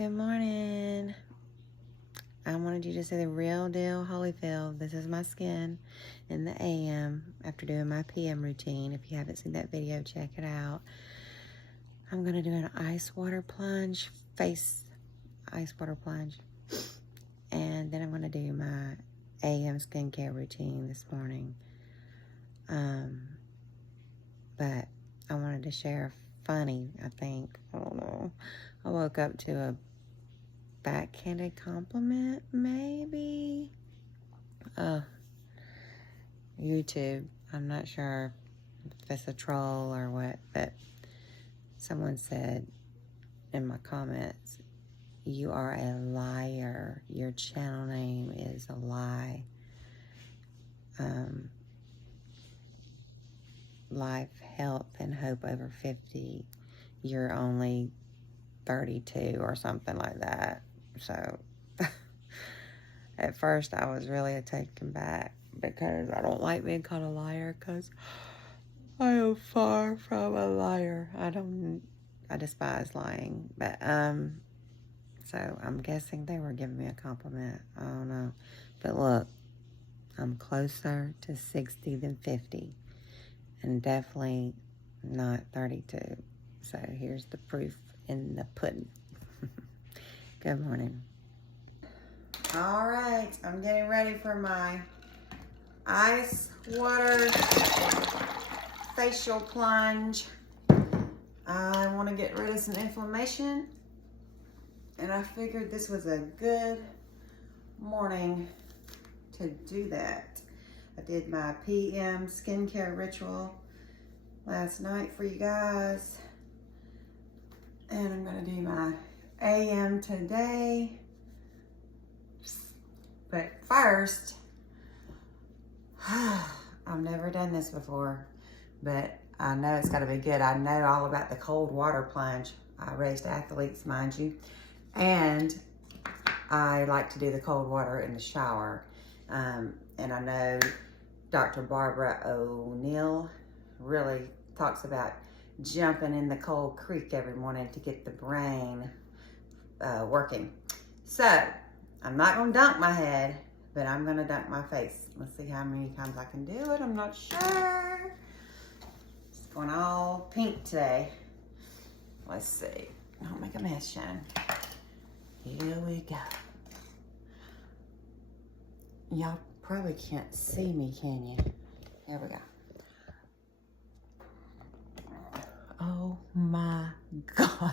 Good morning. I wanted you to see the real deal Holyfield. This is my skin in the AM after doing my PM routine. If you haven't seen that video, check it out. I'm going to do an ice water plunge, face ice water plunge. And then I'm going to do my AM skincare routine this morning. But I wanted to share a funny, I think. I don't know. I woke up to a backhanded compliment, maybe. YouTube. I'm not sure if it's a troll or what, but someone said in my comments, "You are a liar. Your channel name is a lie. Life, health, and hope over 50. You're only 32 or something like that." So at first I was really taken back because I don't like being called a liar because I am far from a liar. I despise lying. But so I'm guessing they were giving me a compliment. I don't know. But look, I'm closer to 60 than 50 and definitely not 32. So here's the proof in the pudding. Good morning. All right, I'm getting ready for my ice water facial plunge. I want to get rid of some inflammation, and I figured this was a good morning to do that. I did my PM skincare ritual last night for you guys, and I'm gonna do my AM today. But first, I've never done this before, but I know it's gotta be good. I know all about the cold water plunge. I raised athletes, mind you, and I like to do the cold water in the shower. And I know Dr. Barbara O'Neill really talks about jumping in the cold creek every morning to get the brain working. So I'm not gonna dunk my head, but I'm gonna dunk my face. Let's see how many times I can do it. I'm not sure. It's going all pink today. Let's see. Don't make a mess, Shine. Here we go. Y'all probably can't see me, can you? There we go. Oh my gosh.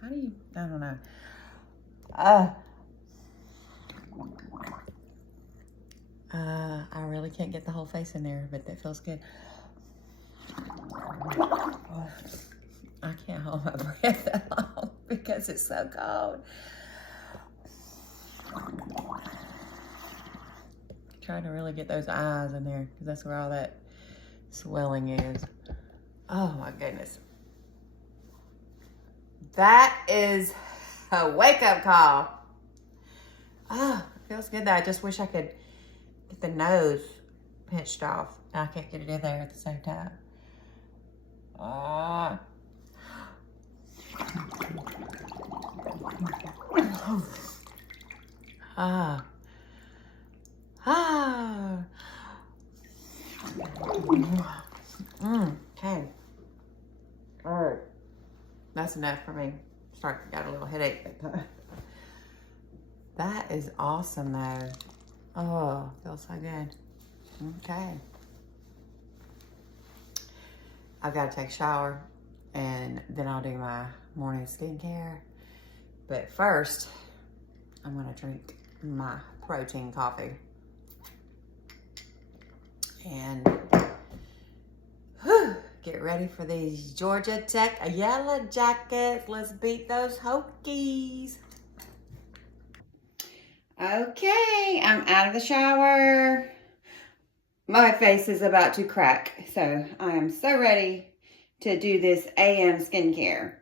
How do you, I don't know. I really can't get the whole face in there, but that feels good. I can't hold my breath that long because it's so cold. Trying to really get those eyes in there because that's where all that swelling is. Oh my goodness. That is a wake-up call. Oh, it feels good though. I just wish I could get the nose pinched off. I can't get it in there at the same time. Ah. Ah. Ah. Okay. All right. That's enough for me. Got a little headache. That is awesome though. Oh, feels so good. Okay. I've got to take a shower and then I'll do my morning skincare. But first, I'm gonna drink my protein coffee. And get ready for these Georgia Tech Yellow Jackets. Let's beat those Hokies. Okay, I'm out of the shower. My face is about to crack, so I am so ready to do this AM skincare.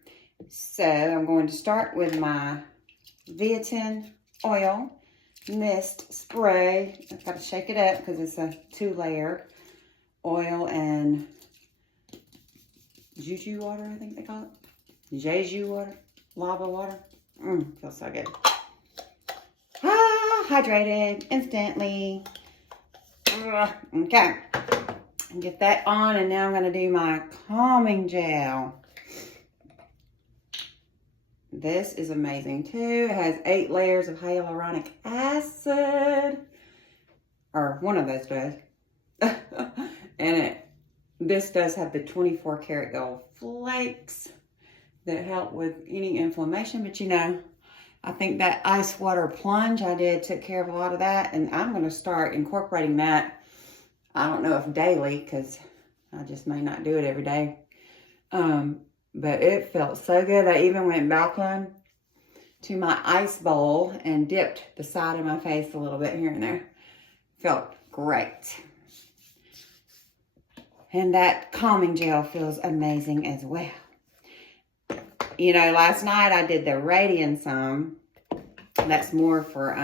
So I'm going to start with my Biotin oil mist spray. I've got to shake it up because it's a 2-layer oil and Juju water, I think they call it. Jeju water, lava water. Feels so good. Hydrated instantly. Okay. Get that on, and now I'm going to do my calming gel. This is amazing too. It has 8 layers of hyaluronic acid. Or one of those does. And this does have the 24 karat gold flakes that help with any inflammation. But you know, I think that ice water plunge I did took care of a lot of that. And I'm going to start incorporating that. I don't know if daily, because I just may not do it every day. But it felt so good. I even went back on to my ice bowl and dipped the side of my face a little bit here and there. Felt great. And that calming gel feels amazing as well. You know, last night I did the Radiant. That's more for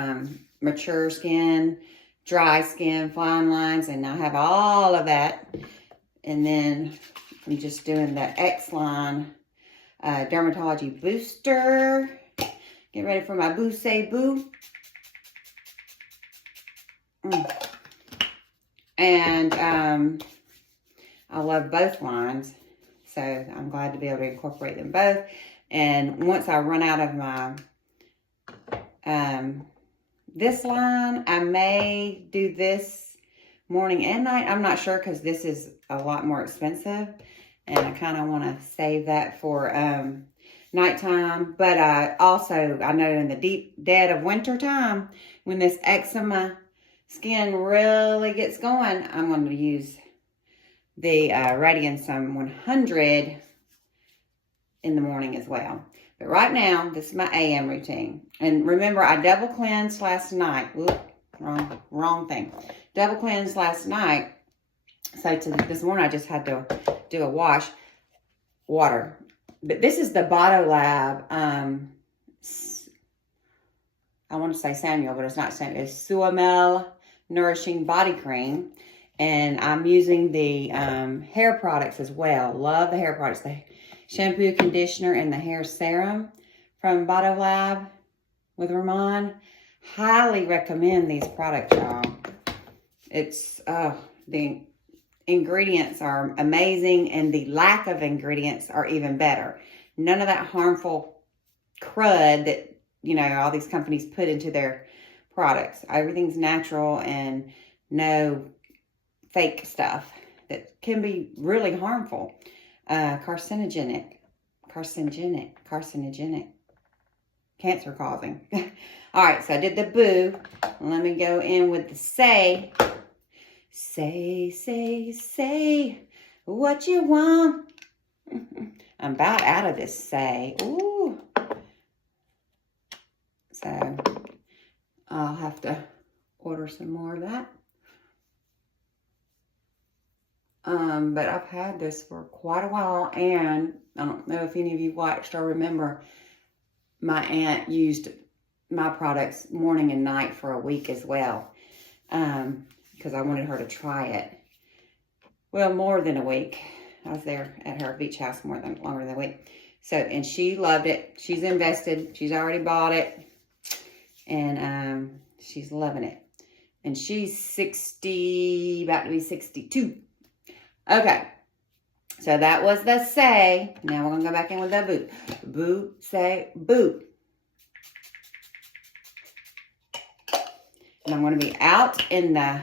mature skin, dry skin, fine lines, and I have all of that. And then I'm just doing the X-Line Dermatology Booster. Get ready for my Boo Say Boo. And I love both lines, so I'm glad to be able to incorporate them both. And once I run out of my this line, I may do this morning and night. I'm not sure, because this is a lot more expensive, and I kind of want to save that for nighttime. But also, I know in the deep dead of winter time, when this eczema skin really gets going, I'm going to use the Radiant 100 in the morning as well. But right now, this is my AM routine. And remember, I double cleansed last night. Whoop, wrong thing. Double cleansed last night. So this morning, I just had to do a wash. Water. But this is the Botto Lab. I want to say Samuel, but it's not Samuel. It's Suamel Nourishing Body Cream. And I'm using the hair products as well. Love the hair products. The shampoo, conditioner, and the hair serum from Botto Lab with Riman. Highly recommend these products, y'all. It's, the ingredients are amazing, and the lack of ingredients are even better. None of that harmful crud that, you know, all these companies put into their products. Everything's natural and no fake stuff that can be really harmful. Carcinogenic, cancer causing. All right, so I did the Boo. Let me go in with the Say. Say what you want. I'm about out of this Say. Ooh. So I'll have to order some more of that. But I've had this for quite a while, and I don't know if any of you watched or remember, my aunt used my products morning and night for a week as well, because I wanted her to try it. Well, more than a week. I was there at her beach house longer than a week. So, and she loved it. She's invested. She's already bought it, and she's loving it. And she's 60, about to be 62. Okay, so that was the Say. Now we're going to go back in with the Boo. Boo, Say, Boo. And I'm going to be out in the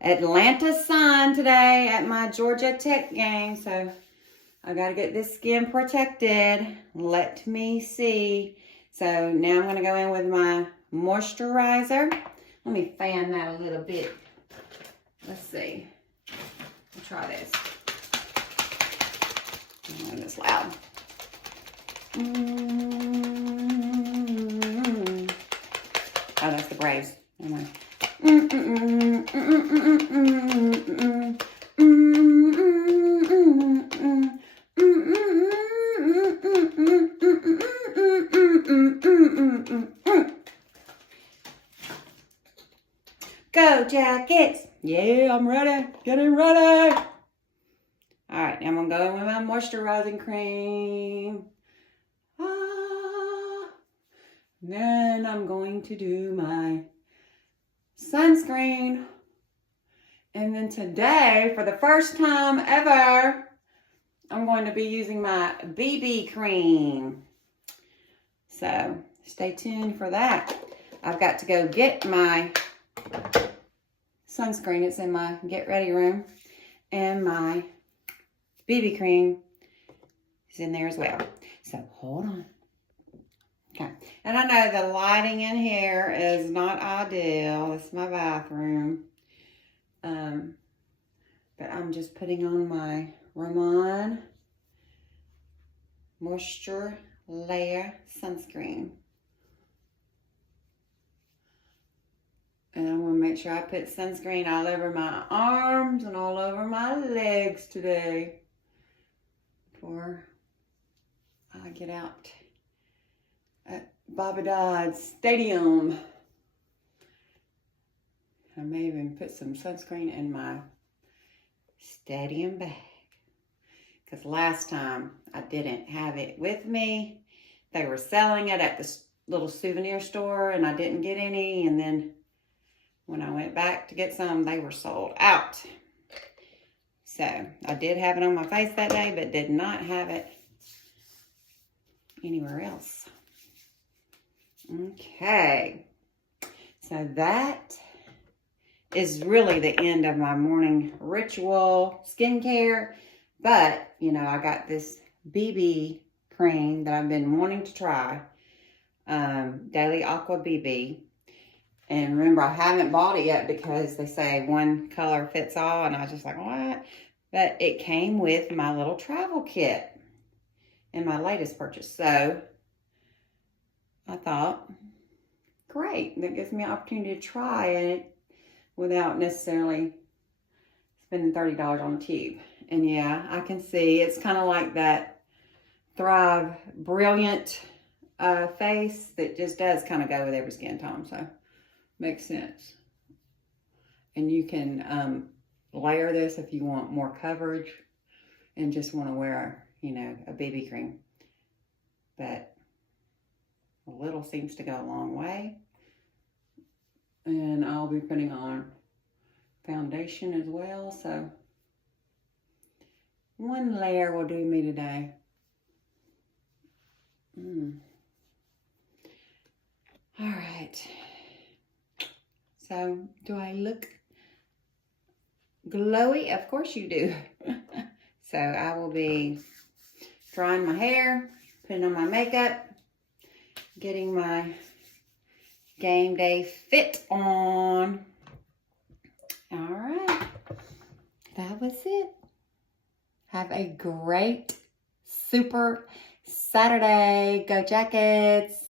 Atlanta sun today at my Georgia Tech game. So I got to get this skin protected. Let me see. So now I'm going to go in with my moisturizer. Let me fan that a little bit. Let's see. I'll try this. Oh, it's loud. Oh, that's the Braves. Go Jackets! Yeah, I'm ready. Getting ready. All right, now I'm gonna going with my moisturizing cream. Then I'm going to do my sunscreen. And then today, for the first time ever, I'm going to be using my BB cream. So stay tuned for that. I've got to go get my sunscreen. It's in my get ready room. And my BB cream is in there as well. So hold on. Okay. And I know the lighting in here is not ideal. This is my bathroom. But I'm just putting on my Riman Moisture Layer Sunscreen. And I'm going to make sure I put sunscreen all over my arms and all over my legs today before I get out at Bobby Dodd Stadium. I may even put some sunscreen in my stadium bag, because last time I didn't have it with me. They were selling it at this little souvenir store and I didn't get any, and then when I went back to get some, they were sold out. So I did have it on my face that day, but did not have it anywhere else. Okay, so that is really the end of my morning ritual skincare. But, you know, I got this BB cream that I've been wanting to try. Daily Aqua BB. And remember, I haven't bought it yet because they say one color fits all. And I was just like, what? But it came with my little travel kit in my latest purchase. So I thought, great. That gives me an opportunity to try it without necessarily spending $30 on a tube. And yeah, I can see it's kind of like that Thrive Brilliant face that just does kind of go with every skin tone. So makes sense. And you can layer this if you want more coverage and just want to wear, you know, a BB cream. But a little seems to go a long way. And I'll be putting on foundation as well. So one layer will do me today. All right. So do I look glowy? Of course you do. So I will be drying my hair, putting on my makeup, getting my game day fit on. All right. That was it. Have a great, super Saturday. Go Jackets.